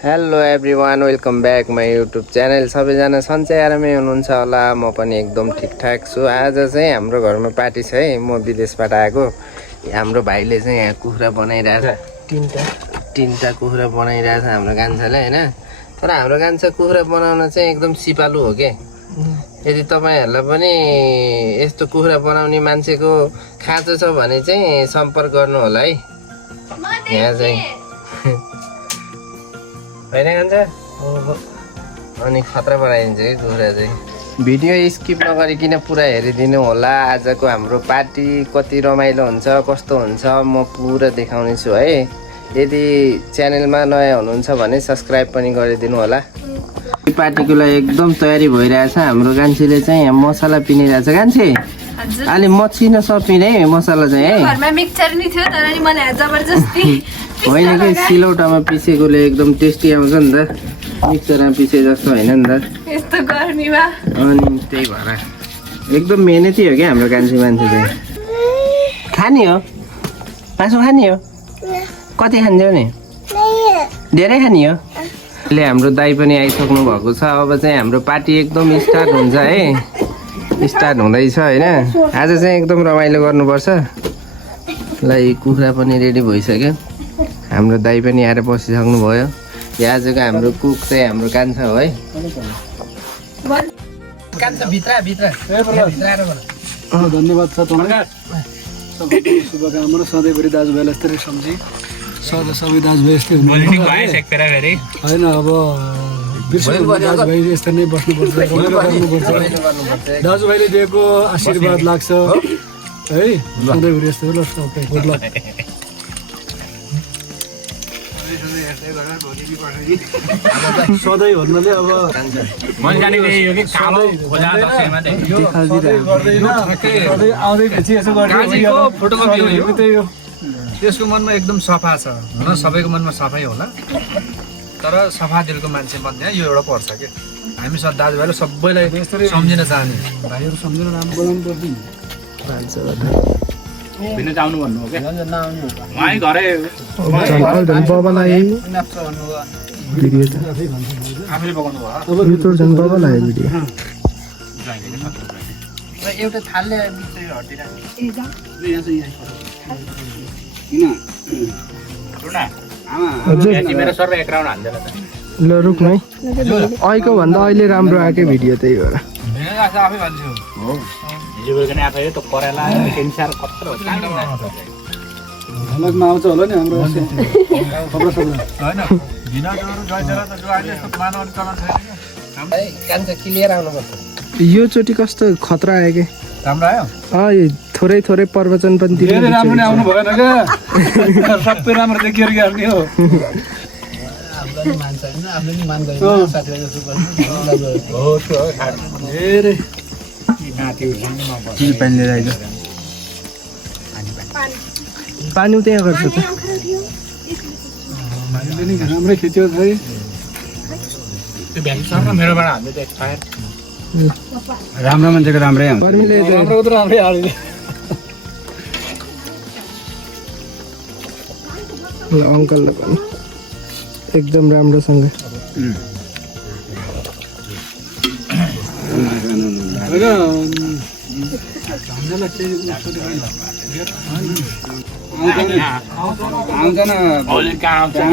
Hello everyone, welcome back my YouTube channel. सबैजना सन्चै आरामै हुनुहुन्छ होला। म पनि एकदम ठिकठाक छु। आज चाहिँ हाम्रो घरमा पार्टी छ है। म विदेशबाट आएको। हाम्रो भाइले चाहिँ यहाँ कुखुरा बनाइरहेछ। तिनवटा कुखुरा बनाइरहेछ हाम्रो कान्छाले होइन। तर हाम्रो कान्छा कुखुरा बनाउन चाहिँ एकदम सिपालु हो के। यदि तपाईँहरूलाई पनि यस्तो कुखुरा बनाउने मान्छेको खाँचो छ भने चाहिँ सम्पर्क गर्नु होला है। यहाँ चाहिँ होइन खान्छ अनि खतरा बनाइदिन्छ कि कुखुरा चाहिँ। भिडियो स्किप नगरिकन पुरा हेरिदिनु होला। आजको हाम्रो पार्टी कति रमाइलो हुन्छ, कस्तो हुन्छ म पुरा देखाउने छु है। यदि च्यानलमा नयाँ हुनुहुन्छ भने सब्सक्राइब पनि गरिदिनु होला। पार्टीको लागि एकदम तयारी भइरहेछ। हाम्रो कान्छीले चाहिँ यहाँ मसला पिनिरहेछ। कान्छी अहिले मचिन सपिने है मसला चाहिँ है। घरमा मिक्सचर नि थियो तर नि मलाई जबरजस्ती होइन कि सिलौटामा पिसेकोले एकदम टेस्टी आउँछ नि त। मिक्सरमा पिसे जस्तो होइन नि त यस्तो गर्मीमा। अनि त्यही भएर एकदम मेहनती हो क्या हाम्रो कान्छी मान्छे चाहिँ। खाने हो मासु खाने हो? कति खान्छौ नि? धेरै खाने हो? अहिले हाम्रो दाइ पनि आइसक्नु भएको छ। अब चाहिँ हाम्रो पार्टी एकदम स्टार्ट हुन्छ है। स्टार्ट हुँदैछ होइन। आज चाहिँ एकदम रमाइलो गर्नुपर्छ। ल कुखुरा पनि रेडी भइसक्यो। हाम्रो दाइ पनि आएर बसिसक्नु भयो। यो आजको हाम्रो कुक चाहिँ हाम्रो कान्छा हो है। धन्यवाद छ तपाईँलाई। शुभकामना सधैँभरि दाजुभाइलाई यस्तै सम्झी सबै दाजुभाइ यस्तै हुनु होइन। अब दाजुभाइ यस्तै नै बस्नुपर्छ, गर्नुपर्छ। दाजुभाइले दिएको आशीर्वाद लाग्छ है सधैँभरि यस्तै हो। Good lock. सधैँ भन्नाले अब त्यसको मनमा एकदम सफा छ। हुन सबैको मनमा सफै होला तर सफा दिलको मान्छे मध्ये यो एउटा पर्छ कि हामी सब दाजुभाइले सबैलाई सम्झिन चाहने। भाइहरू सम्झेर राम्रो बोलाउनु पर्दैन। भिन्न जाउनु भन्नु हो क्या एउटा थाल्ने ल रुक्नु है। अहिलेको भन्दा अहिले राम्रो आएकै भिडियो त्यही भएर आफै भन्छु अलगमा आउँछ होला नि हाम्रो कान्छा क्लियर आउनुपर्छ। यो चोटि कस्तो खतरा आयो कि राम्रो आयो। थोरै थोरै प्रवचन पनि राम्रो नै आउनु भएन क्या। सबै राम्रो देखिएर गर्ने हो। पानी त्यहाँ गर्छ त। राम्रै खिच्यो है। मेरोबाट हामीले त एक्सपायर राम्रो मान्छेको राम्रै आउँछ। राम्रो राम्रै हाल्यो। अङ्कललाई पनि एकदम राम्रोसँग आउँछ